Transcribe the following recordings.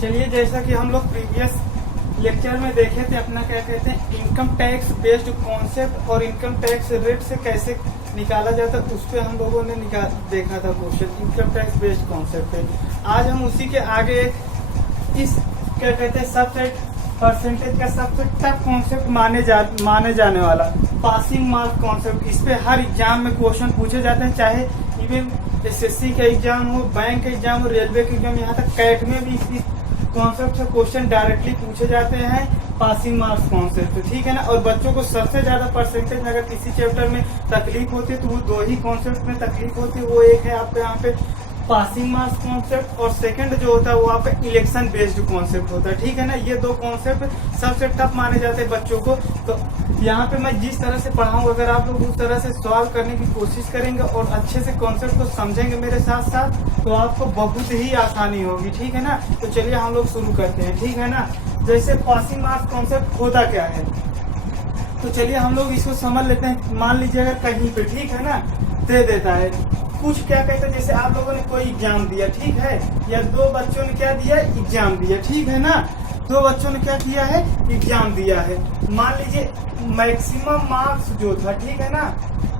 चलिए, जैसा कि हम लोग प्रीवियस लेक्चर में देखे थे, अपना क्या कहते हैं इनकम टैक्स बेस्ड कॉन्सेप्ट और इनकम टैक्स रेट से कैसे निकाला जाता है, उस पर हम लोगों ने देखा था question income tax based concept पे। आज हम उसी के आगे इस क्या कहते हैं सबसेट परसेंटेज का सबसे टफ कॉन्सेप्ट माने जाने वाला पासिंग मार्क कॉन्सेप्ट। इस पे हर एग्जाम में क्वेश्चन पूछे जाते हैं, चाहे इवन एसएससी का एग्जाम हो, बैंक का एग्जाम हो, रेलवे का एग्जाम, यहाँ तक कैट में भी इस कॉन्सेप्ट से क्वेश्चन डायरेक्टली पूछे जाते हैं पासिंग मार्क्स कॉन्सेप्ट, ठीक है ना। और बच्चों को सबसे ज्यादा परसेंटेज में अगर किसी चैप्टर में तकलीफ होती है तो वो दो ही कॉन्सेप्ट में तकलीफ होती है। वो एक है आपके यहाँ पे पासिंग मार्क्स कॉन्सेप्ट और सेकंड जो होता है वो आपका इलेक्शन बेस्ड कॉन्सेप्ट होता है, ठीक है ना। ये दो कॉन्सेप्ट सबसे टफ माने जाते हैं बच्चों को। तो यहाँ पे मैं जिस तरह से पढ़ाऊँ, अगर आप लोग उस तरह से सॉल्व करने की कोशिश करेंगे और अच्छे से कॉन्सेप्ट को समझेंगे मेरे साथ साथ, तो आपको बहुत ही आसानी होगी, ठीक है ना। तो चलिए हम लोग शुरू करते हैं, ठीक है ना। जैसे पासिंग मार्क्स कॉन्सेप्ट होता क्या है, तो चलिए हम लोग इसको समझ लेते हैं। मान लीजिए अगर कहीं पे, ठीक है ना, दे देता है कुछ क्या कहते हैं, जैसे आप लोगों ने कोई एग्जाम दिया, ठीक है, या दो बच्चों ने क्या दिया, एग्जाम दिया, ठीक है ना। दो बच्चों ने क्या किया है, एग्जाम दिया है। मान लीजिए मैक्सिमम मार्क्स जो था, ठीक है ना,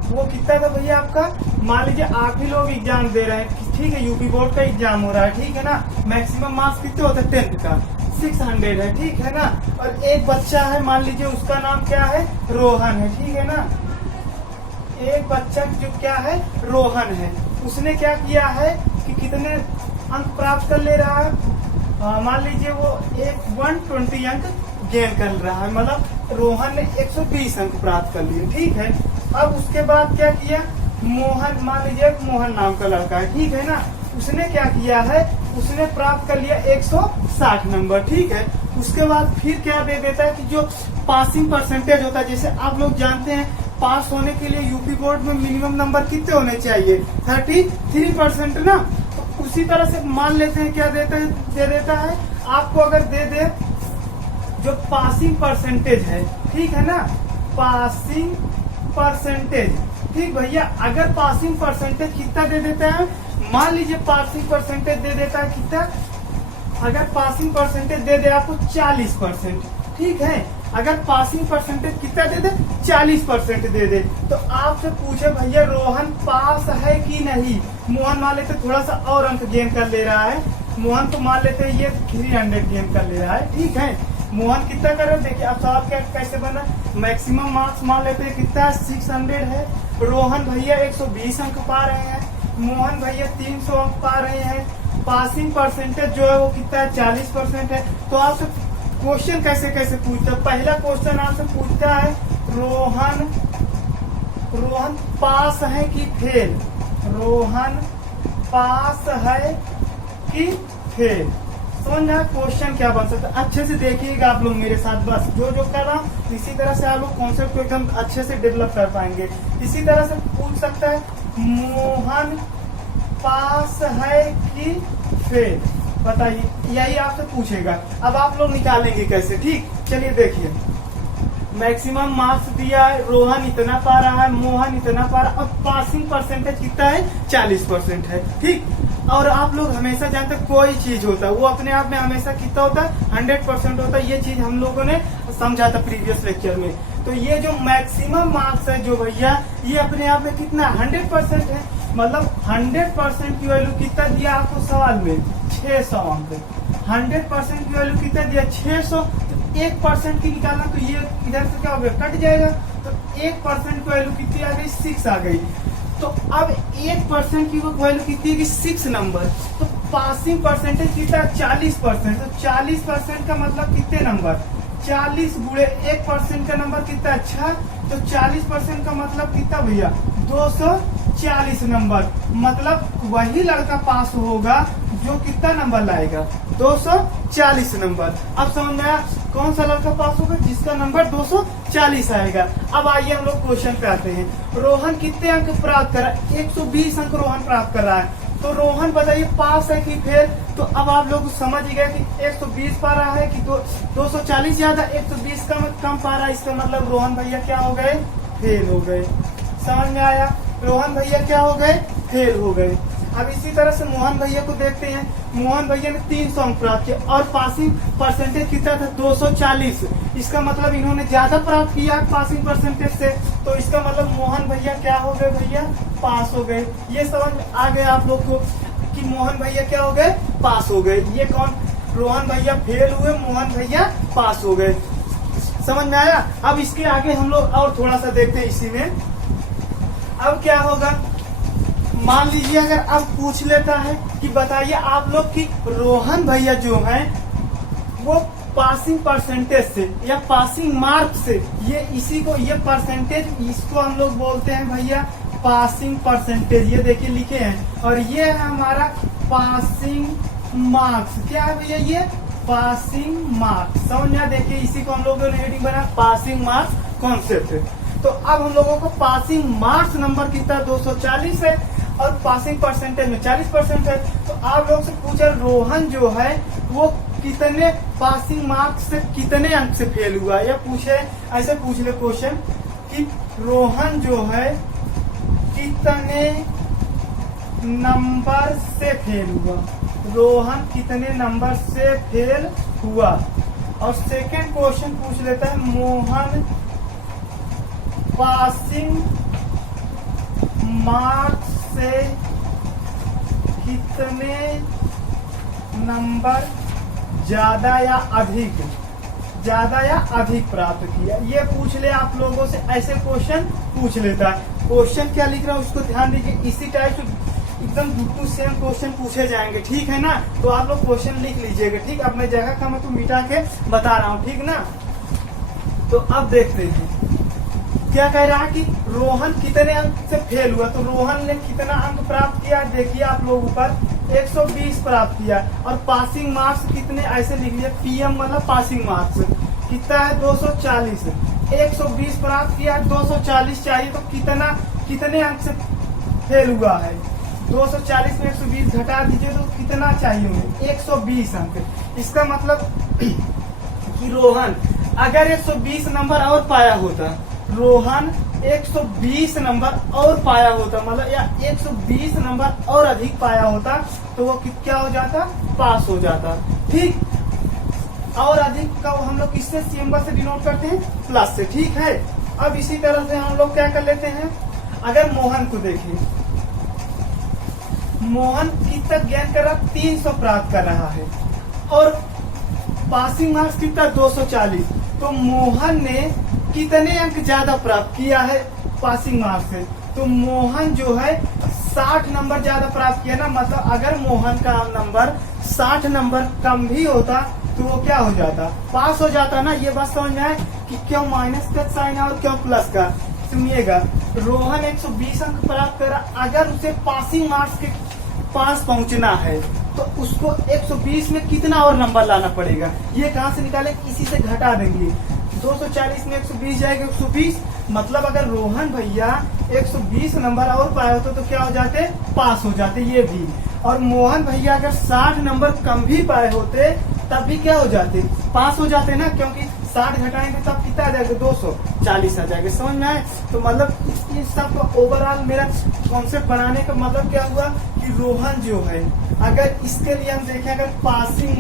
वो कितना था भैया आपका। मान लीजिए आप ही लोग एग्जाम दे रहे हैं, ठीक है, यूपी बोर्ड का एग्जाम हो रहा है, ठीक है ना। मैक्सिमम मार्क्स कितने होते हैं 10th का 600 है, ठीक है ना। और एक बच्चा है, मान लीजिए उसका नाम क्या है, रोहन है, ठीक है ना। एक बच्चा जो क्या है, रोहन है, उसने क्या किया है कि कितने अंक प्राप्त कर ले रहा है। मान लीजिए वो 120 अंक गेन कर रहा है, मतलब रोहन ने 120 अंक प्राप्त कर लिए, ठीक है। अब उसके बाद क्या किया, मोहन, मान लीजिए मोहन नाम का लड़का है, ठीक है ना, उसने क्या किया है, उसने प्राप्त कर लिया 160 नंबर, ठीक है। उसके बाद फिर क्या दे देता है कि जो पासिंग परसेंटेज होता है, जैसे आप लोग जानते हैं पास होने के लिए यूपी बोर्ड में मिनिमम नंबर कितने होने चाहिए, 33% ना। तो उसी तरह से मान लेते हैं क्या दे देता है आपको, अगर दे दे जो पासिंग परसेंटेज है, ठीक है ना, पासिंग परसेंटेज, ठीक भैया। अगर पासिंग परसेंटेज कितना दे देता है, मान लीजिए पासिंग परसेंटेज दे देता है कितना, अगर पासिंग परसेंटेज दे दे आपको 40%, ठीक है। अगर पासिंग परसेंटेज कितना दे दे, 40% दे दे, तो आपसे पूछे भैया रोहन पास है कि नहीं। मोहन मान लेते थोड़ा सा और अंक गेन कर ले रहा है, मोहन तो मान लेते ये 300 गेन कर ले रहा है, ठीक है। मोहन कितना कर रहा है, देखिए अब सवाल क्या कैसे बना, मैक्सिमम मार्क्स मान लेते हैं कितना 600 है, रोहन भैया 120 अंक पा रहे हैं, मोहन भैया 300 अंक पा रहे हैं, पासिंग परसेंटेज जो है वो कितना है, 40% है। तो आपसे क्वेश्चन कैसे कैसे पूछता है, पहला क्वेश्चन आपसे पूछता है रोहन पास है कि फेल, रोहन पास है कि फेल। समझना क्वेश्चन क्या बन सकता है, अच्छे से देखिएगा आप लोग मेरे साथ, बस जो कर रहा हूँ इसी तरह से आप लोग कॉन्सेप्ट को एकदम अच्छे से डेवलप कर पाएंगे। इसी तरह से पूछ सकता है मोहन पास है कि फेल, बताइए, यही आपसे पूछेगा। अब आप लोग निकालेंगे कैसे, ठीक। चलिए देखिए, मैक्सिमम मार्क्स दिया है, रोहन इतना पा रहा है, मोहन इतना पा रहा है, अब पासिंग परसेंटेज कितना है, 40% है, ठीक। और आप लोग हमेशा जानते हैं कोई चीज होता है वो अपने आप में हमेशा कितना होता है, 100% होता है। ये चीज हम लोगों ने समझा था प्रीवियस लेक्चर में। तो ये जो मैक्सिमम मार्क्स है जो भैया, ये अपने आप में कितना 100% है, मतलब 100% की वैल्यू कितना दिया आपको सवाल में, 600 अंक। 100% की वैल्यू कितना दिया, 600। तो 1% की निकालना, तो ये इधर से क्या हो गया, कट जाएगा। तो 1% की वैल्यू कितनी आ गई, 6 आ गई। तो अब 1% की वैल्यू कितनी है, 6 नंबर। तो पासिंग परसेंटेज कितना, 40%। तो 40% का मतलब कितने नंबर, 40 गुणे 1% का नंबर कितना, अच्छा। तो 40% का मतलब कितना भैया, 240 नंबर। मतलब वही लड़का पास होगा जो कितना नंबर लाएगा, 240 नंबर। अब समझ में आया कौन सा लड़का पास होगा, जिसका नंबर 240 आएगा। अब आइए हम लोग क्वेश्चन पे आते हैं। रोहन कितने अंक प्राप्त कर रहा है, 120 अंक रोहन प्राप्त कर रहा है। तो रोहन बताइए पास है कि फेल। तो अब आप लोग समझ गए कि 120 पा रहा है कि 240 ज्यादा, 120 कम पा रहा है, इसका मतलब रोहन भैया क्या हो गए, फेल हो गए। समझ में आया, रोहन भैया क्या हो गए, फेल हो गए। अब इसी तरह से मोहन भैया को देखते हैं। मोहन भैया ने 300 अंक प्राप्त किया और पासिंग परसेंटेज कितना था 240। इसका मतलब इन्होंने ज्यादा प्राप्त किया पासिंग परसेंटेज से, तो इसका मतलब मोहन भैया क्या हो गए भैया, पास हो गए। ये समझ में आ गए आप लोग को कि मोहन भैया क्या हो गए, पास हो गए। ये कौन, रोहन भैया फेल हुए, मोहन भैया पास हो गए। समझ में आया। अब इसके आगे हम लोग और थोड़ा सा देखते हैं इसी में। अब क्या होगा, मान लीजिए अगर अब पूछ लेता है कि बताइए आप लोग कि रोहन भैया जो हैं वो पासिंग परसेंटेज से या पासिंग मार्क्स से, ये इसी को, ये परसेंटेज, इसको हम लोग बोलते हैं भैया पासिंग परसेंटेज। ये देखिए लिखे हैं, और ये है हमारा पासिंग मार्क्स। क्या है भैया, ये पासिंग मार्क्स। समझ में, देखिए इसी को हम लोगों ने हेडिंग बना पासिंग मार्क्स कॉन्सेप्ट। तो अब हम लोगों को पासिंग मार्क्स नंबर कितना 240 है और पासिंग परसेंटेज में 40% है। तो आप लोग से पूछा रोहन जो है वो कितने पासिंग मार्क्स से कितने अंक से फेल हुआ, या पूछे ऐसे पूछ ले क्वेश्चन कि रोहन जो है कितने नंबर से फेल हुआ, रोहन कितने नंबर से फेल हुआ। और सेकंड क्वेश्चन पूछ लेता है मोहन पासिंग मार्क्स से कितने नंबर ज्यादा या अधिक प्राप्त किया। ये पूछ ले आप लोगों से, ऐसे क्वेश्चन पूछ लेता है। क्वेश्चन क्या लिख रहा है उसको ध्यान दीजिए, इसी टाइप से एकदम टू सेम क्वेश्चन पूछे जाएंगे, ठीक है ना। तो आप लोग क्वेश्चन लिख लीजिएगा, ठीक। अब मैं जगह का मैं तो मिटा के बता रहा हूँ, ठीक ना। तो अब देखते हैं क्या कह रहा है कि रोहन कितने अंक से फेल हुआ। तो रोहन ने कितना अंक प्राप्त किया, देखिए आप लोग ऊपर 120 प्राप्त किया। और पासिंग मार्क्स कितने, ऐसे लिख लिया, पीएम मतलब पासिंग मार्क्स कितना है 240। 120 प्राप्त किया, 240 चाहिए, तो कितने अंक से फेल हुआ है। 240 में 120 घटा दीजिए तो कितना चाहिए उन्हें, 120 अंक। इसका मतलब कि रोहन अगर 120 नंबर और पाया होता, रोहन 120 नंबर और पाया होता, मतलब या 120 नंबर और अधिक पाया होता, तो वो क्या हो जाता, पास हो जाता, ठीक। और अधिक का हम लोग किससे, सिंबल से डिनोट करते हैं, प्लस से, ठीक है। अब इसी तरह से हम लोग क्या कर लेते हैं, अगर मोहन को देखें, मोहन कितना गेन कर रहा, 300 प्राप्त कर रहा है और पासिंग मार्क्स कितना 240। तो मोहन ने कितने अंक ज्यादा प्राप्त किया है पासिंग मार्क्स से, तो मोहन जो है 60 नंबर ज्यादा प्राप्त किया ना। मतलब अगर मोहन का नंबर 60 नंबर कम भी होता तो वो क्या हो जाता, पास हो जाता ना। ये बात समझ में आए कि क्यों माइनस का साइन और क्यों प्लस का। सुनिएगा, रोहन 120 अंक प्राप्त करा, अगर उसे पासिंग मार्क्स के पास पहुंचना है तो उसको 120 में कितना और नंबर लाना पड़ेगा। ये कहाँ से निकाले, इसी से घटा देंगे। 240 में 120 जाएगा 120, मतलब अगर रोहन भैया 120 नंबर और पाए होते तो क्या हो जाते, पास हो जाते ये भी। और मोहन भैया अगर 60 नंबर कम भी पाए होते तब भी क्या हो जाते, पास हो जाते ना, क्योंकि 60 घटाएंगे तब कितना आ जाएगा, 240 आ जाएगा। समझ में आए। तो मतलब इस सब ओवरऑल मेरा कॉन्सेप्ट बनाने का मतलब क्या हुआ कि रोहन जो है, अगर इसके लिए हम देखें, अगर पासिंग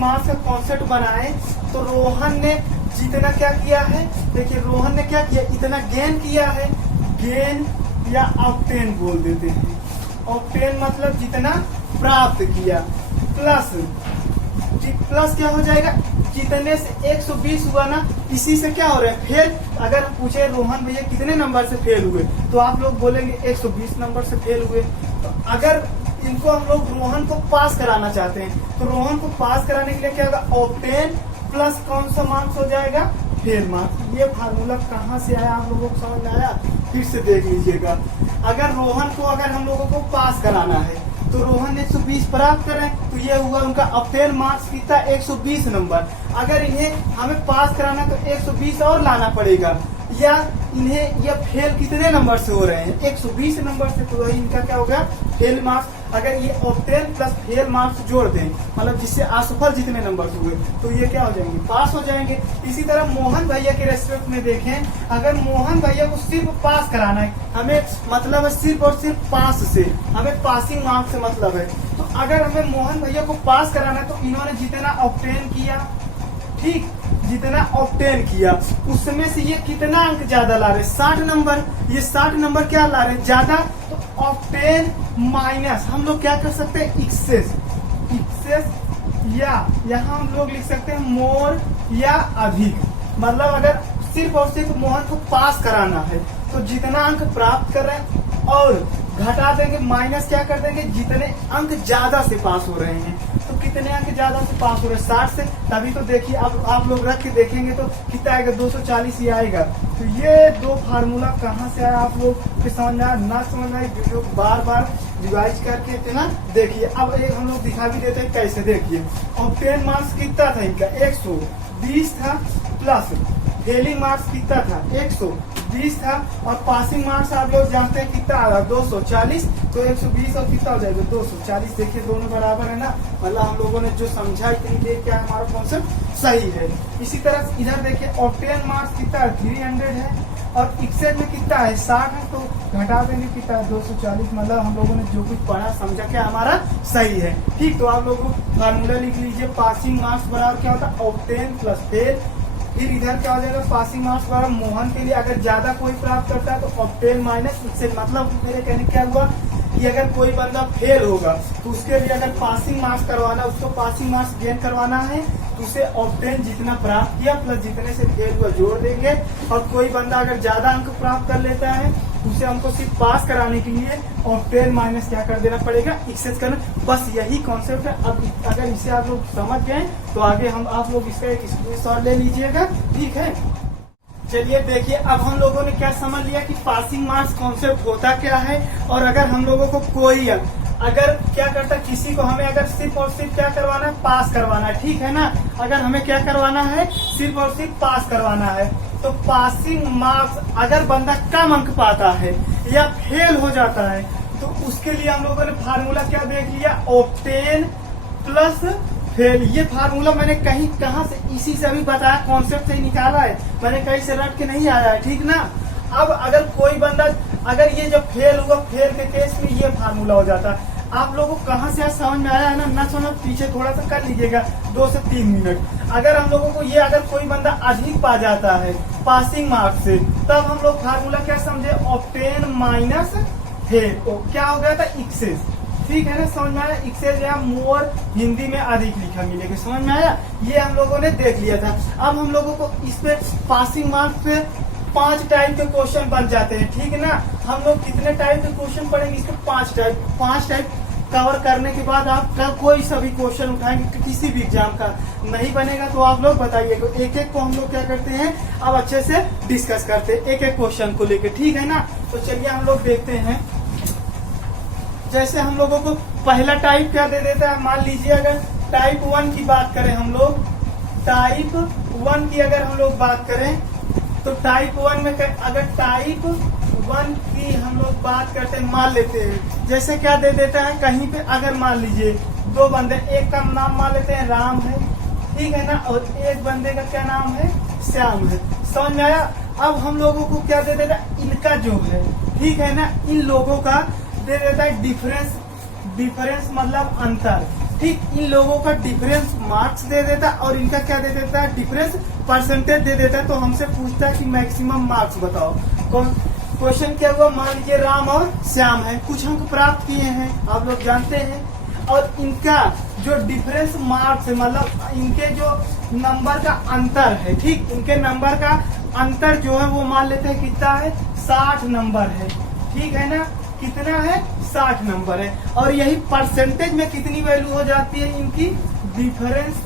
मार्क्स का कॉन्सेप्ट बनाए तो रोहन ने जितना क्या किया है, देखिए रोहन ने क्या किया, इतना गेन किया है, गेन या ऑब्टेन बोल देते हैं। ऑब्टेन मतलब जितना प्राप्त किया, प्लस क्या हो जाएगा, जितने से 120 हुआ ना, इसी से क्या हो रहा है, फेल। अगर हम पूछे रोहन भैया कितने नंबर से फेल हुए, तो आप लोग बोलेंगे 120 नंबर से फेल हुए। तो अगर इनको हम लोग रोहन को पास कराना चाहते हैं, तो रोहन को पास कराने के लिए क्या होगा, ऑब्टेन प्लस कौन सा मार्क्स हो जाएगा, फेल मार्क्स। ये फार्मूला कहाँ से आया, आप लोगों को समझ में आया, फिर से देख लीजिएगा। अगर रोहन को अगर हम लोगों को पास कराना है तो रोहन 120 प्राप्त करें, तो ये हुआ उनका ऑब्टेन मार्क्स कितना, 120 नंबर। अगर इन्हें हमें पास कराना तो 120 और लाना पड़ेगा, या इन्हें ये फेल कितने नंबर से हो रहे हैं, 120 नंबर से, तो वही इनका क्या होगा, फेल मार्क्स। अगर ये ऑब्टेन प्लस फेल मार्क्स जोड़ दें, मतलब जिससे असफल जितने नंबर हुए तो ये क्या हो जाएंगे, पास हो जाएंगे। इसी तरह मोहन भैया के रेस्पेक्ट में देखें, अगर मोहन भैया को सिर्फ पास कराना है, हमें मतलब है सिर्फ और सिर्फ पास से, हमें पासिंग मार्क्स से मतलब है। तो अगर हमें मोहन भैया को पास कराना है तो इन्होंने जितना ऑब्टेन किया, ठीक, जितना ऑब्टेन किया उसमें से ये कितना अंक ज्यादा ला रहे, 60 नंबर। ये 60 नंबर क्या ला रहे ज्यादा, तो ऑब्टेन माइनस हम लोग क्या कर सकते हैं, एक्सेस, या यहाँ हम लोग लिख सकते हैं मोर या अधिक। मतलब अगर सिर्फ और सिर्फ मोहन को पास कराना है तो जितना अंक प्राप्त कर रहे हैं और घटा देंगे, माइनस क्या कर देंगे, जितने अंक ज्यादा से पास हो रहे हैं। तो कितने अंक ज्यादा से पास हो रहे हैं, 60 से। तभी तो देखिए अब आप लोग रख के देखेंगे तो कितना आएगा, 240 ही आएगा। तो ये दो फार्मूला कहाँ से आया, आप लोग के समझ में आया, ना समझ में आए वीडियो को बार बार रिवाइज करके इतना देखिए। अब एक हम लोग दिखा भी देते हैं कैसे, देखिए ऑब्टेन मार्क्स कितना था इनका, 120 था, प्लस फेलिंग मार्क्स कितना था, 120 था, और पासिंग मार्क्स आप लोग जानते हैं कितना आ रहा, 240। तो 120 और कितना हो जाएगा, 240। देखिए दोनों बराबर है ना, मतलब हम लोगों ने जो समझा इतनी देर क्या हमारा कॉन्सेप्ट सही है। इसी तरह इधर देखिए ऑब्टेन मार्क्स कितना है, 300 है, और एक्सेस में कितना है, 60 है। तो घटा देंगे कितना है, 240। मतलब हम लोगों ने जो कुछ पढ़ा समझा क्या हमारा सही है, ठीक। तो आप लोग फार्मूला लिख लीजिए, पासिंग मार्क्स बराबर क्या होता है, ऑब्टेन प्लस फेल। फिर इधर क्या हो जाएगा, पासिंग मार्क्स बराबर मोहन के लिए अगर ज्यादा कोई प्राप्त करता है तो ऑब्टेन माइनस एक्सेल। मतलब मेरे कहने क्या हुआ कि अगर कोई बंदा फेल होगा तो उसके लिए अगर पासिंग मार्क्स करवाना, उसको पासिंग मार्क्स गेन करवाना है तो उसे ऑब्टेन जितना प्राप्त किया प्लस जितने से फेल हुआ जोड़ देंगे। और कोई बंदा अगर ज्यादा अंक प्राप्त कर लेता है उसे हमको सिर्फ पास कराने के लिए ऑब्टेन माइनस क्या कर देना पड़ेगा, एक्सेस करना। बस यही कॉन्सेप्ट है। अब अगर इसे आप लोग समझ गए तो आगे हम आप लोग इसका एक स्क्रीनशॉट ले लीजिएगा, ठीक है। चलिए देखिए अब हम लोगों ने क्या समझ लिया कि पासिंग मार्क्स कॉन्सेप्ट होता क्या है। और अगर हम लोगों को कोई अगर क्या करता, किसी को हमें अगर सिर्फ और सिर्फ क्या करवाना है, पास करवाना है, ठीक है ना। अगर हमें क्या करवाना है, सिर्फ और सिर्फ पास करवाना है, तो पासिंग मार्क्स अगर बंदा कम अंक पाता है या फेल हो जाता है तो उसके लिए हम लोगों ने फार्मूला क्या देख लिया, ऑब्टेन प्लस फेल। ये फार्मूला मैंने कहीं कहाँ से, इसी से अभी बताया, कॉन्सेप्ट से ही निकाला है, मैंने कहीं से रट के नहीं आया है, ठीक ना। अब अगर कोई बंदा अगर ये जब फेल हुआ, फेल के केस में ये फार्मूला हो जाता है। आप लोगों को कहाँ से आज समझ में आया है ना समझ, पीछे थोड़ा सा कर लीजिएगा 2 से 3 मिनट। अगर हम लोगों को ये अगर कोई बंदा अधिक पा जाता है पासिंग मार्क्स से, तब हम लोग फार्मूला क्या समझे, ऑब्टेन माइनस फेल। तो क्या हो गया था, एक्सेस, ठीक है ना, समझ में आया। एक्सेस या मोर हिंदी में अधिक लिखा मिलेगा, समझ में आया। ये हम लोगों ने देख लिया था। अब हम लोगों को इस पे पासिंग मार्क्स पे 5 टाइप के क्वेश्चन बन जाते हैं, ठीक है ना। हम लोग कितने टाइप के क्वेश्चन पढ़ेंगे, इसके 5 टाइप कवर करने के बाद आप कोई सभी क्वेश्चन उठाएंगे किसी भी एग्जाम का नहीं बनेगा तो आप लोग बताइए। तो एक एक को हम लोग क्या करते हैं, अब अच्छे से डिस्कस करते हैं एक एक क्वेश्चन को लेकर, ठीक है ना। तो चलिए हम लोग देखते हैं। जैसे हम लोगों को पहला टाइप क्या दे देता है, मान लीजिए अगर टाइप 1 की बात करें हम लोग, टाइप 1 की अगर हम लोग बात करें तो टाइप 1 में अगर टाइप 1 की हम लोग बात करते हैं, मान लेते हैं जैसे क्या दे देता है, कहीं पे अगर मान लीजिए 2 बंदे, एक का नाम मान लेते हैं राम है, ठीक है ना, और एक बंदे का क्या नाम है, श्याम है। समझ में आया। अब हम लोगों को क्या दे देता है, इनका जो है, ठीक है ना, इन लोगों का दे देता है डिफरेंस मतलब अंतर, ठीक। इन लोगों का डिफरेंस मार्क्स दे देता है और इनका क्या दे देता है, डिफरेंस परसेंटेज दे देता है। तो हमसे पूछता है कि मैक्सिमम मार्क्स बताओ। क्वेश्चन क्या हुआ, मान लीजिए राम और श्याम है, कुछ अंक प्राप्त किए हैं, आप लोग जानते हैं, और इनका जो डिफरेंस मार्क्स है, मतलब इनके जो नंबर का अंतर है, ठीक, इनके नंबर का अंतर जो है वो मान लेते हैं कितना है, 60 नंबर है, ठीक है ना। कितना है, 60 नंबर है। और यही परसेंटेज में कितनी वैल्यू हो जाती है इनकी, डिफरेंस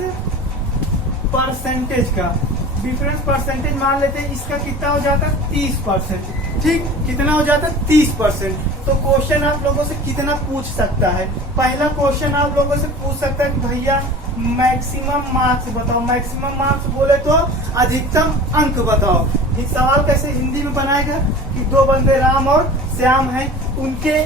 परसेंटेज का, डिफरेंस परसेंटेज मान लेते हैं, इसका कितना हो जाता है, 30%, ठीक। कितना हो जाता है, 30%। तो क्वेश्चन आप लोगों से कितना पूछ सकता है, पहला क्वेश्चन आप लोगों से पूछ सकता है कि भैया मैक्सिमम मार्क्स बताओ। मैक्सिमम मार्क्स बोले तो अधिकतम अंक बताओ। एक सवाल कैसे हिंदी में बनाएगा कि 2 बंदे राम और श्याम हैं, उनके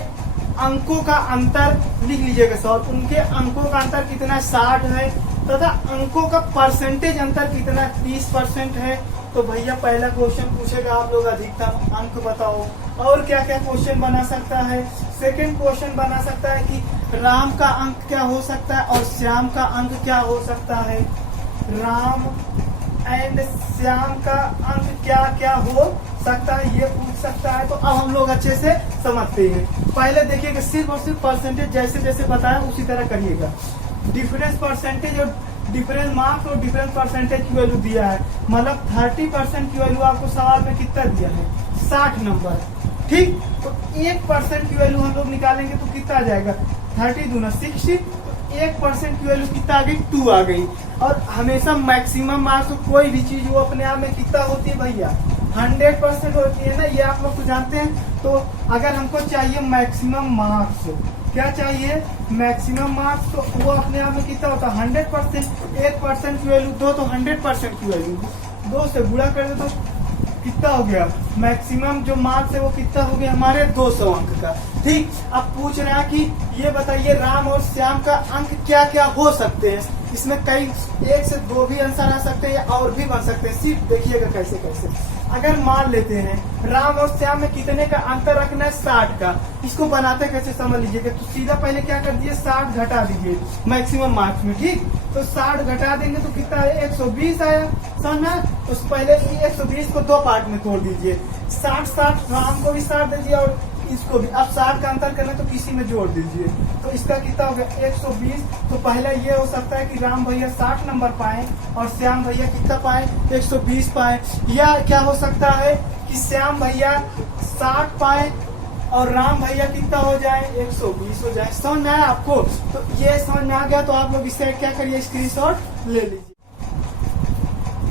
अंकों का अंतर लिख लीजिएगा सॉल्व। उनके अंकों का अंतर कितना 60 है तथा अंकों का परसेंटेज अंतर कितना 30% है। तो भैया पहला क्वेश्चन पूछेगा आप लोग अधिकतम अंक बताओ। और क्या क्या क्वेश्चन बना सकता है, सेकंड क्वेश्चन बना सकता है कि राम का अंक क्या हो सकता है और श्याम का अंक क्या हो सकता है। राम एंड श्याम का अंक क्या क्या हो सकता है ये पूछ सकता है। तो अब हम लोग अच्छे से समझते हैं। पहले देखिएगा सिर्फ और सिर्फ परसेंटेज जैसे जैसे बताया उसी तरह करिएगा। डिफरेंस परसेंटेज और डिफरेंस मार्क्स और डिफरेंस परसेंटेज की वैल्यू दिया है, मतलब 30% की वैल्यू आपको सवाल में कितना दिया है 60 नंबर। ठीक, तो 1% की वैल्यू हम लोग निकालेंगे तो कितना आ जाएगा 30 दूना 60। तो 1% की वैल्यू कितना आ गई 2 आ गई। और हमेशा मैक्सिमम मार्क्स तो कोई भी चीज वो अपने आप में कितना होती है भैया 100% होती है ना, ये आप लोग तो जानते हैं। तो अगर हमको चाहिए मैक्सिमम मार्क्स, क्या चाहिए मैक्सिमम मार्क्स, तो वो अपने आप में कितना होता है 100%। 1% की वैल्यू 2 तो 100% की वैल्यू 2 से गुणा कर दे तो कितना हो गया मैक्सिमम जो मार्क्स है वो कितना हो गया हमारे 200 अंक का। ठीक, अब पूछ रहा है कि ये बताइए राम और श्याम का अंक क्या क्या हो सकते हैं। इसमें कई 1 से 2 भी आंसर आ सकते हैं या और भी बन सकते हैं, सिर्फ देखिएगा कैसे कैसे। अगर मान लेते हैं राम और श्याम में कितने का अंतर रखना है 60 का, इसको बनाते कैसे समझ लीजिएगा। तो सीधा पहले क्या कर दिए 60 घटा दीजिए मैक्सिमम मार्क्स में। ठीक, तो 60 घटा देंगे तो कितना है 120 आया, समझना। उस पहले 120 को 2 पार्ट में तोड़ दीजिए, 60 राम को भी 60 दीजिए और इसको भी। अब 60 का अंतर करना तो किसी में जोड़ दीजिए, तो इसका कितना हो गया 120। तो पहला ये हो सकता है कि राम भैया 60 नंबर पाए और श्याम भैया कितना पाए 120 पाए। या क्या हो सकता है कि श्याम भैया 60 पाए और राम भैया कितना हो जाए 120 हो जाए। समझ में आया आपको। तो ये समझ में आ गया तो आप लोग इससे क्या करिए स्क्रीनशॉट ले लीजिए।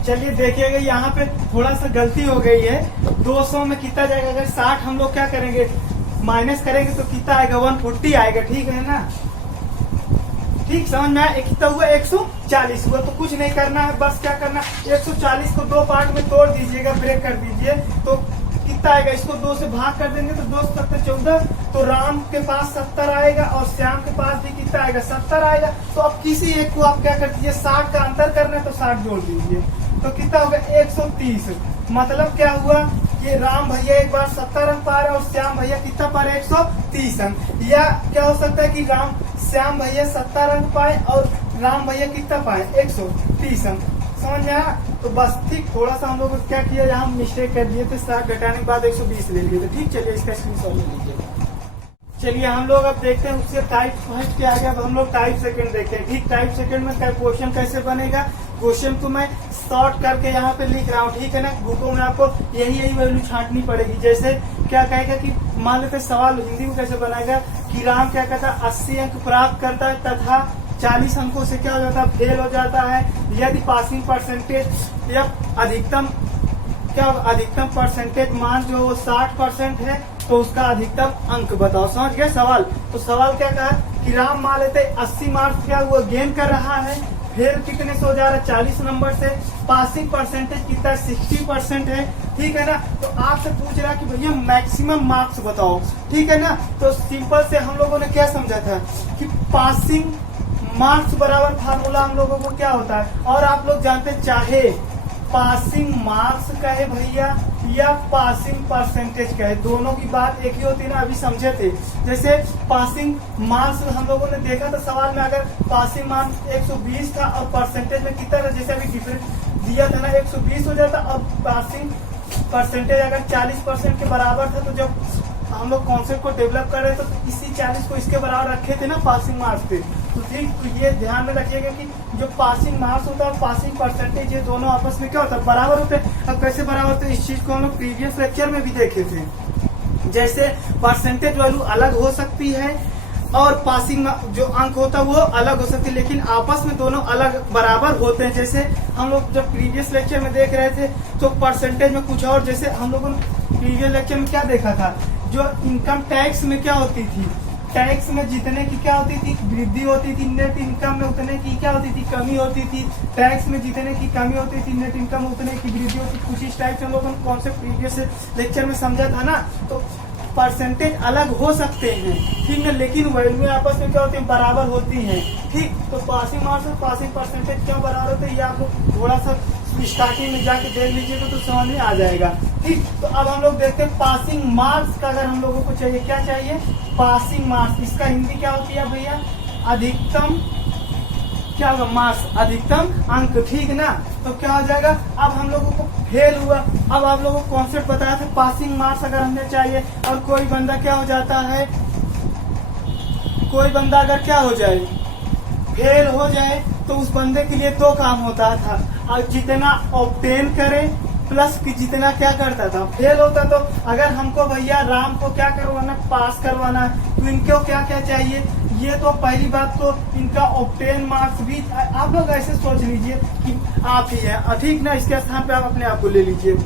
चलिए देखिएगा यहाँ पे थोड़ा सा गलती हो गई है। 200 में कितना जाएगा, अगर 60 हम लोग क्या करेंगे माइनस करेंगे तो कितना आएगा 140 आएगा। ठीक है ना, ठीक समझ में आया। कितना हुआ 140 हुआ। तो कुछ नहीं करना है, बस क्या करना 140 को 2 पार्ट में तोड़ दीजिएगा, ब्रेक कर दीजिए तो कितना आएगा। इसको 2 से भाग कर देंगे तो 2 से 7 14। तो राम के पास 70 आएगा और श्याम के पास भी कितना आएगा 70 आएगा। तो अब किसी एक को आप क्या कर दीजिए 60 का अंतर करना है तो 60 जोड़ दीजिए तो कितना होगा 130। मतलब क्या हुआ कि राम भैया एक बार 70 अंक पा रहे और श्याम भैया कितना पा रहे 130 अंक। या क्या हो सकता है कि श्याम भैया 70 अंक पाए और राम भैया कितना पाए 130 अंक। समझ में आया। तो बस ठीक, थोड़ा सा हम लोग क्या किया यहाँ मिस्टेक कर दिए थे, 60 घटाने के बाद 120 ले लिए थे। ठीक, चलिए इसका स्क्रीनशॉट ले लीजिए। चलिए हम लोग अब देखते हैं उससे टाइप फर्स्ट क्या आ गया। अब हम लोग टाइप सेकंड देखते हैं। ठीक, टाइप सेकंड में क्वेश्चन कैसे बनेगा, क्वेश्चन को मैं शॉर्ट करके यहाँ पे लिख रहा हूँ। ठीक है ना, बुकों में आपको यही वैल्यू छांटनी पड़ेगी। जैसे क्या कहेगा कि मान लेते सवाल हिंदी में कैसे बनाएगा कि राम क्या कहता है 80 अंक प्राप्त करता है तथा 40 अंकों से क्या हो जाता है फेल हो जाता है। यदि पासिंग परसेंटेज या अधिकतम परसेंटेज मान जो 60% है तो उसका अधिकतम अंक बताओ। समझ गए सवाल। तो सवाल क्या कहा कि राम मान लेते 80 मार्क्स क्या हुआ गेन कर रहा है, फेल कितने से हो जा रहा है 40 नंबर से, पासिंग परसेंटेज कितना 60% है। ठीक है ना, तो आपसे पूछ रहा कि भैया मैक्सिमम मार्क्स बताओ। ठीक है ना, तो सिंपल से हम लोगों ने क्या समझा था कि पासिंग मार्क्स बराबर फार्मूला हम लोगों को क्या होता है। और आप लोग जानते हैं चाहे पासिंग मार्क्स कहे भैया या पासिंग परसेंटेज कहे, दोनों की बात एक ही होती है ना, अभी समझे थे। जैसे पासिंग मार्क्स हम लोगों ने देखा था सवाल में, अगर पासिंग मार्क्स 120 था और परसेंटेज में कितना था, जैसे अभी डिफरेंस दिया था ना 120 हो जाता और पासिंग परसेंटेज अगर 40% के बराबर था। तो जब हम लोग कॉन्सेप्ट को डेवलप कर रहे थे तो इसी 40 को इसके बराबर रखे थे ना पासिंग मार्क्स थे। तो ठीक, तो ये ध्यान में रखिएगा कि जो पासिंग मार्क्स होता है और पासिंग परसेंटेज ये दोनों आपस में क्या होता है बराबर होते हैं। अब कैसे बराबर होते हैं इस चीज को हम लोग प्रीवियस लेक्चर में भी देखे थे। जैसे परसेंटेज वैल्यू अलग हो सकती है और पासिंग जो अंक होता है वो अलग हो सकती है, लेकिन आपस में दोनों अलग बराबर होते हैं। जैसे हम लोग जब प्रीवियस लेक्चर में देख रहे थे तो परसेंटेज में कुछ और, जैसे हम लोगों ने प्रीवियस लेक्चर में क्या देखा था, जो इनकम टैक्स में क्या होती थी, टैक्स में जितने की क्या होती थी वृद्धि होती थी, नेट इनकम में उतने की क्या होती थी कमी होती थी। टैक्स में जितने की कमी होती थी नेट इनकम उतने की वृद्धि होती थी। कुछ इस टाइप से हम लोगों ने कॉन्सेप्ट प्रीवियस लेक्चर में समझा था ना। तो परसेंटेज अलग हो सकते हैं, ठीक है, लेकिन वैल्यू आपस में क्या होती है, बराबर होती हैं। ठीक, तो पासिंग मार्क्स और पासिंग परसेंटेज क्यों बराबर होते हैं, ये आप लोग थोड़ा सा स्टार्टिंग में जाके देख लीजिएगा तो समझ में आ जाएगा। ठीक, तो अब हम लोग देखते हैं पासिंग मार्क्स का, अगर हम लोगों को चाहिए, क्या चाहिए, पासिंग मार्क्स। इसका हिंदी क्या होती है भैया, अधिकतम क्या होगा, मार्क्स, अधिकतम अंक, ठीक ना। तो क्या हो जाएगा, अब हम लोगों को फेल हुआ, अब आप लोगों को कॉन्सेप्ट बताया था, पासिंग मार्क्स अगर हमें चाहिए और कोई बंदा क्या हो जाता है, कोई बंदा अगर क्या हो जाए, फेल हो जाए, तो उस बंदे के लिए दो काम होता था, और जितना ऑब्टेन करे प्लस कि जितना क्या करता था, फेल होता। तो अगर हमको भैया राम को क्या करवाना, पास करवाना है, तो इनको क्या क्या चाहिए, ये तो पहली बात तो इनका ऑब्टेन मार्क्स भी, आप लोग ऐसे सोच लीजिए कि आप ही हैं, ठीक ना, इसके स्थान पे आप अपने आप को ले लीजिए।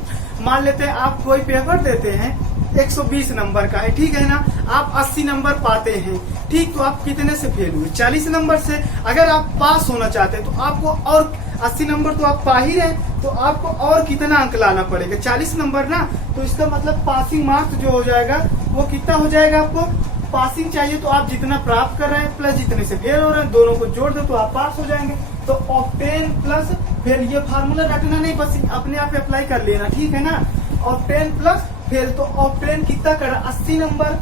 मान लेते हैं आप कोई पेपर देते हैं 120 नंबर का है, ठीक है ना, आप 80 नंबर पाते हैं, ठीक, तो आप कितने से फेल हुए, 40 नंबर से। अगर आप पास होना चाहते हैं तो आपको और 80 नंबर तो आप पा ही रहे, तो आपको और कितना अंक लाना पड़ेगा, 40 नंबर ना। तो इसका मतलब पासिंग मार्क्स जो हो जाएगा वो कितना हो जाएगा, आपको पासिंग चाहिए तो आप जितना प्राप्त कर रहे हैं प्लस जितने से फेल हो रहे हैं, दोनों को जोड़ दो तो आप पास हो जाएंगे। तो ऑब्टेन प्लस फेल, ये फार्मूला रखना नहीं, बस अपने आप अप्लाई कर लेना, ठीक है ना। ऑब्टेन प्लस फेल, तो ऑब्टेन कितना कर रहा, 80 नंबर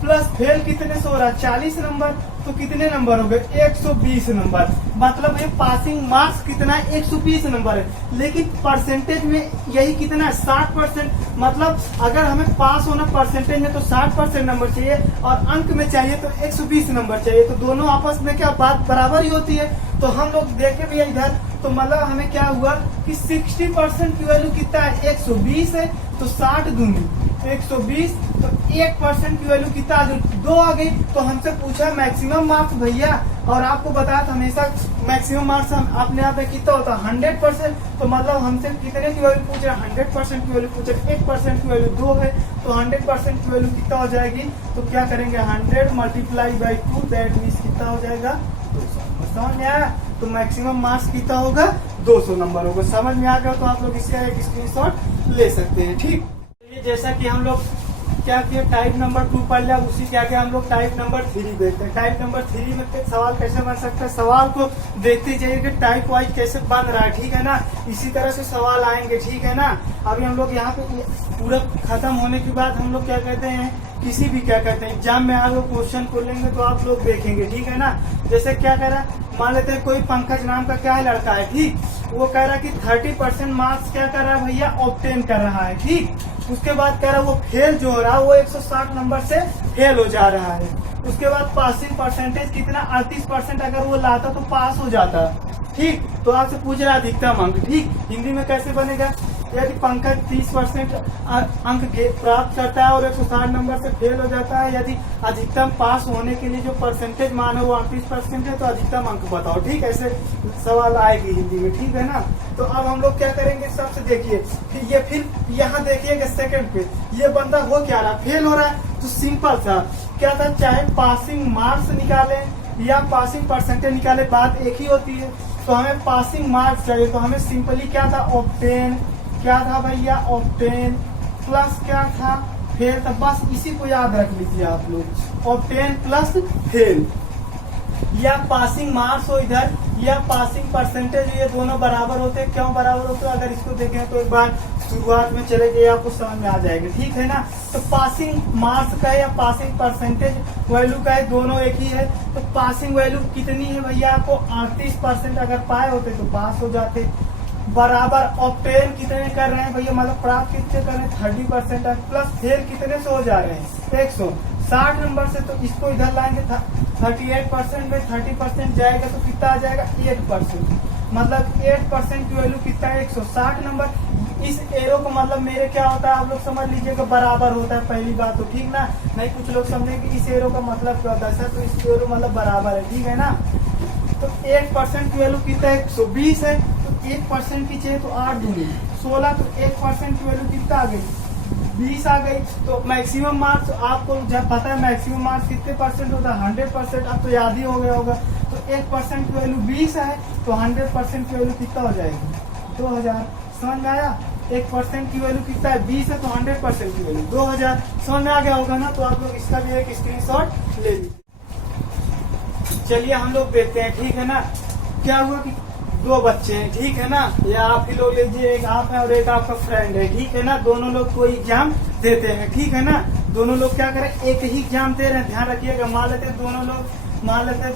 प्लस फेल कितने से हो रहा है, 40 नंबर, तो कितने नंबर हो गए, 120 नंबर। मतलब ये पासिंग मार्क्स कितना है, 120 नंबर है, लेकिन परसेंटेज में यही कितना है, 60%। मतलब अगर हमें पास होना परसेंटेज में तो 60% नंबर चाहिए, और अंक में चाहिए तो 120 नंबर चाहिए, तो दोनों आपस में क्या बात बराबर ही होती है। तो हम लोग देखे भैया इधर, तो मतलब हमें क्या हुआ कि 60% की वैल्यू कितना है, 120 है, तो 60 दूनी 120, तो 1% की वैल्यू कितना आ गई, 2 आ गई। तो हमसे पूछा मैक्सिमम मार्क्स भैया, और आपको बताया था हमेशा मैक्सिमम मार्क्स अपने आप में कितना होता है, 100%। तो मतलब हमसे कितने की वैल्यू पूछ रहे, 100% की वैल्यू पूछ रहे, 1% की वैल्यू 2 है, तो 100% की वैल्यू कितना हो जाएगी, तो क्या करेंगे, 100 मल्टीप्लाई बाई 2, दैट मीन्स कितना हो जाएगा, 200। समझ में आया, तो मैक्सिमम मार्क्स कितना होगा, 200 नंबर होगा। समझ में आ गया तो आप लोग इसका एक स्क्रीनशॉट ले सकते हैं। ठीक, जैसा कि हम लोग क्या किया, टाइप नंबर 2 पढ़ लिया, उसी क्या क्या हम लोग टाइप नंबर 3 देखते हैं। टाइप नंबर 3 में सवाल कैसे बन सकता है, सवाल को देखते जाइए कि टाइप वाइज कैसे बन रहा है, ठीक है ना, इसी तरह से सवाल आएंगे, ठीक है ना। अभी हम लोग यहाँ पे पूरा खत्म होने के बाद हम लोग क्या कहते हैं, किसी भी क्या कहते हैं एग्जाम में आगे क्वेश्चन को लेंगे तो आप लोग देखेंगे, ठीक है ना। जैसे क्या कह रहा है, मान लेते हैं कोई पंकज नाम का क्या है लड़का है, ठीक, वो कह रहा है कि 30% मार्क्स क्या कर रहा है भैया, ऑब्टेन कर रहा है, ठीक। उसके बाद कह रहा है वो फेल जो हो रहा है वो 160 नंबर से फेल हो जा रहा है। उसके बाद पासिंग परसेंटेज कितना, 38% अगर वो लाता तो पास हो जाता, ठीक। तो आपसे पूछ रहा है अधिकतम अंक, ठीक, हिंदी में कैसे बनेगा, यदि पंकज 30% अंक प्राप्त करता है और 160 नंबर से फेल हो जाता है, यदि अधिकतम पास होने के लिए जो परसेंटेज मान है वो 38% है, तो अधिकतम अंक बताओ, ठीक, ऐसे सवाल आएगी हिंदी में, ठीक है ना। तो अब हम लोग क्या करेंगे, सबसे देखिए, फिर यहाँ देखिएगा सेकंड पे, ये बंदा हो क्या रहा, फेल हो रहा है, तो सिंपल था, क्या था, चाहे पासिंग मार्क्स निकाले या पासिंग परसेंटेज निकाले, बात एक ही होती है। तो हमें पासिंग मार्क्स चाहिए, तो हमें सिंपली क्या था, ऑब्टेन, क्या था भैया, ऑब्टेन प्लस क्या था, फेल था, बस इसी को याद रख लीजिए आप लोग, ऑब्टेन प्लस फेल, या पासिंग मार्क्स हो इधर या पासिंग परसेंटेज, ये दोनों बराबर होते हैं। क्यों बराबर होते हैं, अगर इसको देखें तो एक बार शुरुआत में चले गए आपको समझ में आ जाएगा, ठीक है ना। तो पासिंग मार्क्स का या पासिंग परसेंटेज वैल्यू का है, दोनों एक ही है। तो पासिंग वैल्यू कितनी है भैया, आपको 38% अगर पाए होते तो पास हो जाते, बराबर ऑब्टेन कितने कर रहे हैं भैया, मतलब प्राप्त कितने कर रहे हैं, 30%, प्लस फेल कितने से हो जा रहे हैं, 160 नंबर से। तो इसको इधर लाएंगे 38% में 30% जाएगा तो कितना आ जाएगा, 8%, मतलब 8% की वैल्यू कितना है, 160 नंबर। इस एरो को मतलब मेरे क्या होता है, आप लोग समझ लीजिएगा, बराबर होता है, पहली बात तो, ठीक ना। नहीं कुछ लोग समझे कि इस एरो का मतलब क्या होता है, तो इस एरो मतलब बराबर है, ठीक है ना। तो 8% की वैल्यू कितना है, 120 है, तो 1% की चाहिए तो 8 दूनी 16, तो 1% की वैल्यू कितना आ गई, 20 आ गई। तो मैक्सिमम मार्क्स आपको जब पता है मैक्सिमम मार्क्स कितने परसेंट होता है, 100%, अब तो याद ही हो गया होगा। तो 1% की वैल्यू 20 है, तो 100% की वैल्यू कितना हो जाएगी, 2000। समझ में आया। 1% की वैल्यू कितना है 20 है, तो 100% की वैल्यू 2000। समझ में आ गया होगा ना। तो आप लोग इसका भी एक स्क्रीनशॉट ले लीजिए। चलिए हम लोग देखते हैं, ठीक है ना। क्या हुआ कि दो बच्चे हैं, ठीक है ना, या आप ही लोग लीजिए, एक आप है और एक आपका फ्रेंड है, ठीक है ना। दोनों लोग कोई एग्जाम देते हैं, ठीक है ना। दोनों लोग क्या करें, एक ही एग्जाम दे रहे हैं, ध्यान रखिएगा। मान लेते हैं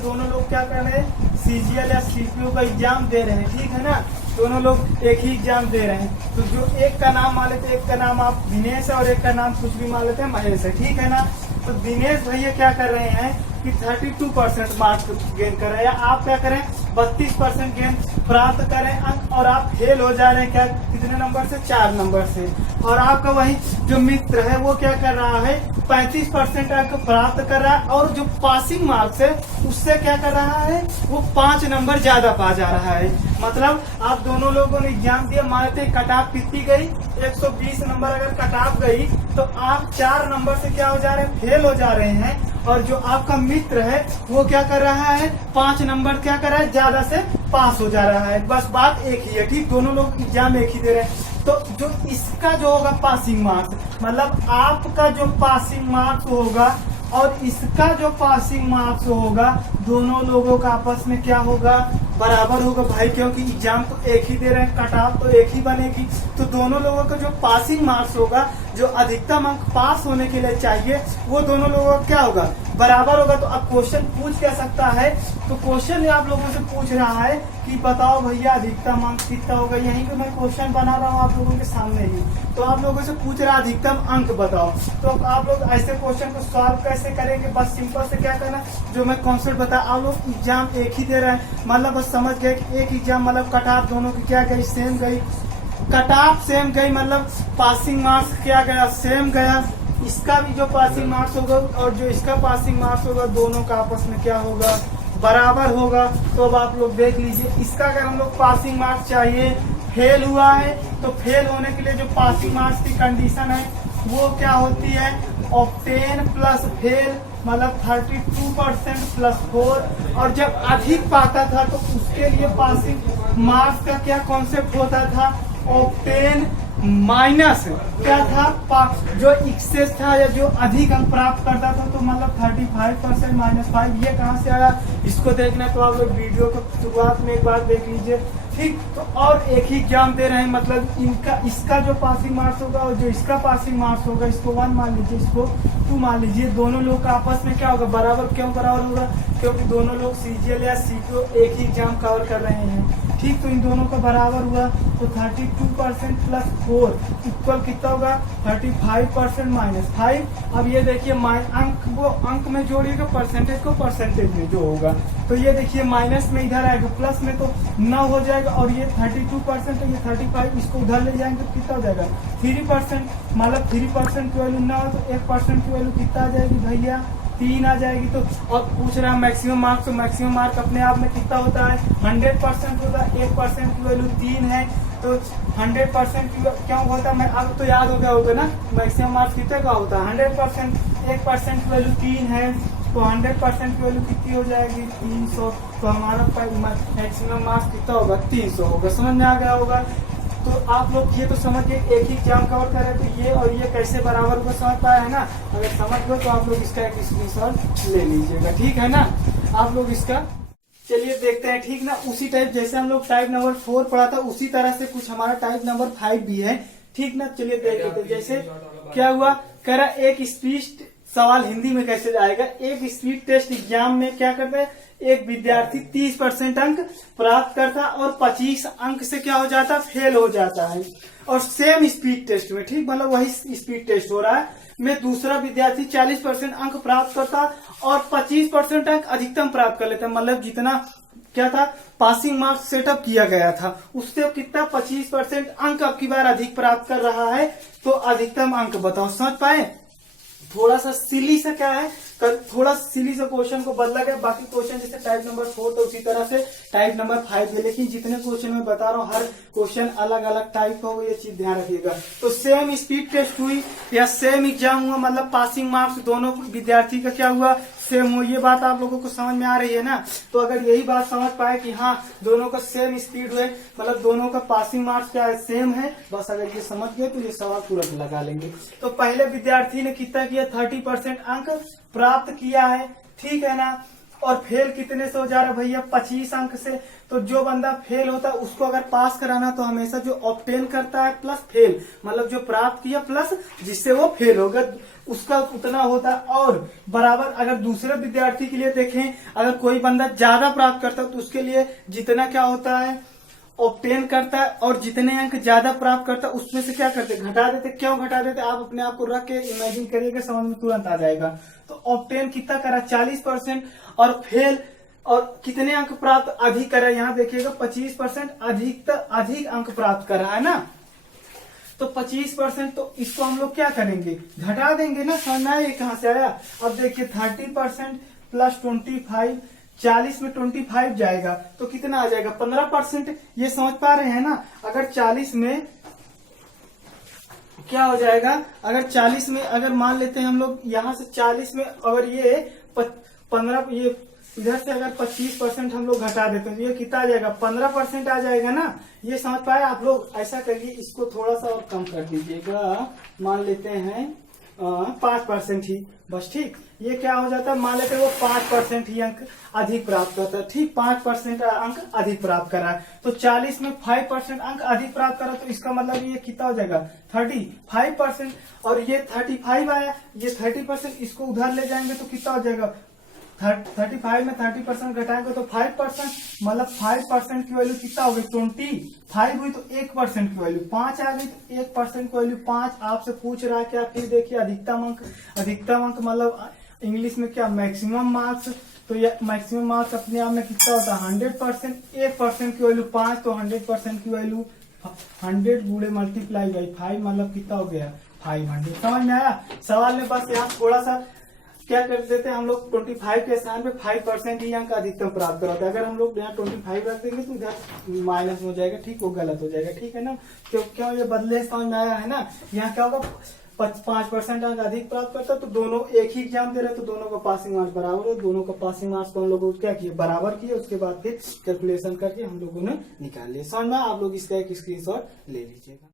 दोनों लोग क्या कर रहे हैं, सीजीएल या सीपीयू का एग्जाम दे रहे हैं, ठीक है ना। दोनों लोग एक ही एग्जाम दे रहे हैं। तो जो एक का नाम मान लेते हैं, एक का नाम आप दिनेश है और एक का नाम कुछ भी मान लेते हैं महेश है, ठीक है ना। तो दिनेश भैया क्या कर रहे हैं कि 32% मार्क्स गेन कर रहे हैं, आप क्या करें 32% गेन प्राप्त करें अंक, और आप फेल हो जा रहे हैं क्या, कितने नंबर से, 4 नंबर से। और आपका वही जो मित्र है वो क्या कर रहा है 35% अंक प्राप्त कर रहा है, और जो पासिंग मार्क्स है उससे क्या कर रहा है, वो 5 नंबर ज्यादा पा जा रहा है। मतलब आप दोनों लोगों ने एग्जाम दिया, मानते हैं कट ऑफ कितनी गई 120 नंबर अगर कट ऑफ गई, तो आप 4 नंबर से क्या हो जा रहे हैं, फेल हो जा रहे हैं। और जो आपका मित्र है वो क्या कर रहा है 5 नंबर क्या कर रहा है ज्यादा से पास हो जा रहा है। बस बात एक ही है, ठीक, दोनों लोग एग्जाम एक ही दे रहे हैं। तो जो इसका जो होगा पासिंग मार्क्स, मतलब आपका जो पासिंग मार्क्स होगा और इसका जो पासिंग मार्क्स होगा, दोनों लोगों का आपस में क्या होगा, बराबर होगा भाई, क्योंकि एग्जाम तो एक ही दे रहे हैं, कट ऑफ तो एक ही बनेगी। तो दोनों लोगों का जो पासिंग मार्क्स होगा, जो अधिकतम अंक पास होने के लिए चाहिए, वो दोनों लोगों का क्या होगा, बराबर होगा। तो अब क्वेश्चन पूछ क्या सकता है, तो क्वेश्चन आप लोगों से पूछ रहा है कि बताओ भैया अधिकतम अंक कितना होगा। यहीं पे मैं क्वेश्चन बना रहा हूँ आप लोगों के सामने ही, तो आप लोगों से पूछ रहा है अधिकतम अंक बताओ। तो आप लोग ऐसे क्वेश्चन को सॉल्व कैसे करेंगे, बस सिंपल से क्या करना, जो मैं कॉन्सेप्ट बता, आप लोग एग्जाम एक ही दे रहे हैं, मतलब बस समझ गए कि एक एग्जाम मतलब कट ऑफ दोनों की क्या गई, सेम गई, कट ऑफ सेम गई, मतलब पासिंग मार्क्स क्या गया, सेम गया। इसका भी जो पासिंग मार्क्स होगा और जो इसका पासिंग मार्क्स होगा, दोनों का आपस में क्या होगा, बराबर होगा। तो अब आप लोग देख लीजिए, इसका अगर हम लोग पासिंग मार्क्स चाहिए, फेल हुआ है, तो फेल होने के लिए जो पासिंग मार्क्स की कंडीशन है वो क्या होती है, ऑब्टेन प्लस फेल, मतलब 32% प्लस 4। और जब अधिक पाता था तो उसके लिए पासिंग मार्क्स का क्या कॉन्सेप्ट होता था, ऑब्टेन माइनस क्या था, जो एक्सेस था या जो अधिक अंक प्राप्त करता था, तो मतलब 35% -5। ये कहाँ से आया, इसको देखना है तो आप लोग वीडियो को शुरुआत में एक बार देख लीजिए, ठीक। तो और एक ही एग्जाम दे रहे हैं, मतलब इनका इसका जो पासिंग मार्क्स होगा और जो इसका पासिंग मार्क्स होगा, इसको 1 मान लीजिए, इसको 2 मान लीजिए, दोनों लोग का आपस में क्या होगा, बराबर। क्यों बराबर होगा, क्योंकि दोनों लोग सीजीएल या सीपीयू एक ही एग्जाम कवर कर रहे हैं, ठीक। तो इन दोनों का बराबर हुआ, तो 32% प्लस 4 इक्वल कितना होगा, 35% -5। अब ये देखिए अंक वो अंक में जोड़िएगा, परसेंटेज को परसेंटेज में जो होगा, तो ये देखिए माइनस में इधर आएगा, प्लस में तो 9 हो जाएगा, और ये 32% तो ये 35, इसको उधर ले जाएंगे तो कितना हो जाएगा 3%, मतलब 3% की वैल्यू 9, तो 1% की वैल्यू कितना आ जाएगी भैया, 3 आ जाएगी। तो और पूछ रहा है मैक्सिमम मार्क्स, तो मैक्सिमम मार्क अपने आप में कितना होता है, 100% होता है। 1% की वैल्यू 3 है, तो 100% की क्यों होता है, मैं अब तो याद हो गया होगा ना, मैक्सिमम मार्क्स कितने का होता है 100%। 1% की वैल्यू 3 है, तो 100% की वैल्यू कितनी हो जाएगी 300। तो हमारा मैक्सिमम मार्क्स कितना होगा 300 होगा। समझ में आ गया होगा। तो आप लोग ये तो समझ गए, एक ही एग्जाम कवर कर रहे हैं, तो ये और ये कैसे बराबर को समझ पाया है ना। अगर समझ गए तो आप लोग इसका एक स्क्रीनशॉट ले लीजिएगा, ठीक है ना। आप लोग इसका चलिए देखते हैं, ठीक ना। उसी टाइप जैसे हम लोग टाइप नंबर 4 पढ़ा था, उसी तरह से कुछ हमारा टाइप नंबर 5 भी है, ठीक ना। चलिए देख लेते हैं। जैसे क्या हुआ, कह रहा एक स्पीच सवाल हिंदी में कैसे आएगा। एक स्पीड टेस्ट एग्जाम में क्या करता है, एक विद्यार्थी 30% अंक प्राप्त करता और 25 अंक से क्या हो जाता, फेल हो जाता है। और सेम स्पीड टेस्ट में, ठीक, मतलब वही स्पीड टेस्ट हो रहा है, में दूसरा विद्यार्थी 40% अंक प्राप्त करता और 25% अंक अधिकतम प्राप्त कर लेता, मतलब जितना क्या था पासिंग मार्क्स सेटअप किया गया था उससे कितना 25% अंक अब की बार अधिक प्राप्त कर रहा है। तो अधिकतम अंक बताओ, समझ पाए। थोड़ा सा सिली सा क्या है, थोड़ा सिली से क्वेश्चन को बदला गया। बाकी क्वेश्चन जैसे टाइप नंबर 4 तो उसी तरह से टाइप नंबर 5 है, लेकिन जितने क्वेश्चन मैं बता रहा हूँ हर क्वेश्चन अलग अलग टाइप का हो, ये चीज ध्यान रखिएगा। तो सेम स्पीड टेस्ट हुई या सेम एग्जाम हुआ, मतलब पासिंग मार्क्स दोनों विद्यार्थी का क्या हुआ, सेम हो। ये बात आप लोगों को समझ में आ रही है ना। तो अगर यही बात समझ पाए कि हाँ दोनों का सेम स्पीड हुए, मतलब दोनों का पासिंग मार्क्स क्या है, सेम है, बस अगर ये समझ गए तो ये सवाल तुरंत लगा लेंगे। तो पहले विद्यार्थी ने कितना किया, 30% अंक प्राप्त किया है, ठीक है ना। और फेल कितने से हो जा रहा है भैया, 25 अंक से। तो जो बंदा फेल होता है उसको अगर पास कराना तो हमेशा जो ऑब्टेन करता है प्लस फेल, मतलब जो प्राप्त किया प्लस जिससे वो फेल होगा उसका उतना होता है। और बराबर अगर दूसरे विद्यार्थी के लिए देखें, अगर कोई बंदा ज्यादा प्राप्त करता है तो उसके लिए जितना क्या होता है, ऑब्टेन करता है, और जितने अंक ज्यादा प्राप्त करता है उसमें से क्या करते, घटा देते। क्यों घटा देते, आप अपने आप को रख के इमेजिन करिएगा, समझ में तुरंत आ जाएगा। तो ऑब्टेन कितना करा, 40%, और फेल और कितने अंक प्राप्त अधिक करा, यहाँ देखिएगा 25% अधिक अंक प्राप्त करा है ना। तो 25%, तो इसको हम लोग क्या करेंगे, घटा देंगे ना, समझ में आया कहां से आया। अब देखिए 30% प्लस 25, 40 में 25 जाएगा तो कितना आ जाएगा, 15%। ये समझ पा रहे हैं ना। अगर 40 में क्या हो जाएगा, अगर 40 में अगर मान लेते हैं हम लोग यहाँ से 40 में अगर ये 15, ये इधर से अगर 25% हम लोग घटा देते हैं तो ये कितना आ जाएगा, 15% आ जाएगा ना। ये समझ पाए आप लोग। ऐसा करिए, इसको थोड़ा सा और कम कर दीजिएगा, मान लेते हैं 5% ही बस, ठीक। ये क्या हो जाता है, मान लेते हैं वो 5% ही अंक अधिक प्राप्त करता है, ठीक, 5% अंक अधिक प्राप्त करा है। तो 40 में 5% अंक अधिक प्राप्त करा तो इसका मतलब ये कितना हो जाएगा, 35%। और ये 35 आया, ये 30%, इसको उधर ले जाएंगे तो कितना हो जाएगा, 35 में 30% घटाएंगे तो 5%, मतलब 5% की वैल्यू कितना हो गई, 25 हुई। तो 1% की वैल्यू 5 आ गई, तो 1% की वैल्यू 5 आपसे पूछ रहा है क्या। फिर देखिए अधिकतम अंक मतलब इंग्लिश में क्या, मैक्सिमम मार्क्स। तो ये मैक्सिमम मार्क्स अपने आप में कितना होता है, 100%। 1% की वैल्यू 5, तो 100% की वैल्यू 100 गुणे मल्टीप्लाई बाई 5, मतलब कितना हो गया, 500। समझ में आया। सवाल में बस यहाँ थोड़ा सा क्या कर देते हैं हम लोग, 25 के स्थान पे 5% ही अंक अधिकतम प्राप्त कराते हैं। अगर हम लोग यहाँ 25 रख देंगे तो इधर माइनस हो जाएगा, ठीक, वो गलत हो जाएगा, ठीक है ना। क्यों ये बदले समझ में आया है ना। यहाँ क्या होगा, 5% अंक अधिक प्राप्त करता है तो दोनों एक ही एग्जाम दे रहे तो दोनों का पासिंग मार्क्स बराबर है। दोनों का पासिंग मार्क्स को हम लोग क्या किए, बराबर किए। उसके बाद फिर कैलकुलेशन करके हम लोगों ने निकाल लिया। समझ में, आप लोग इसका एक स्क्रीनशॉट ले लीजिएगा।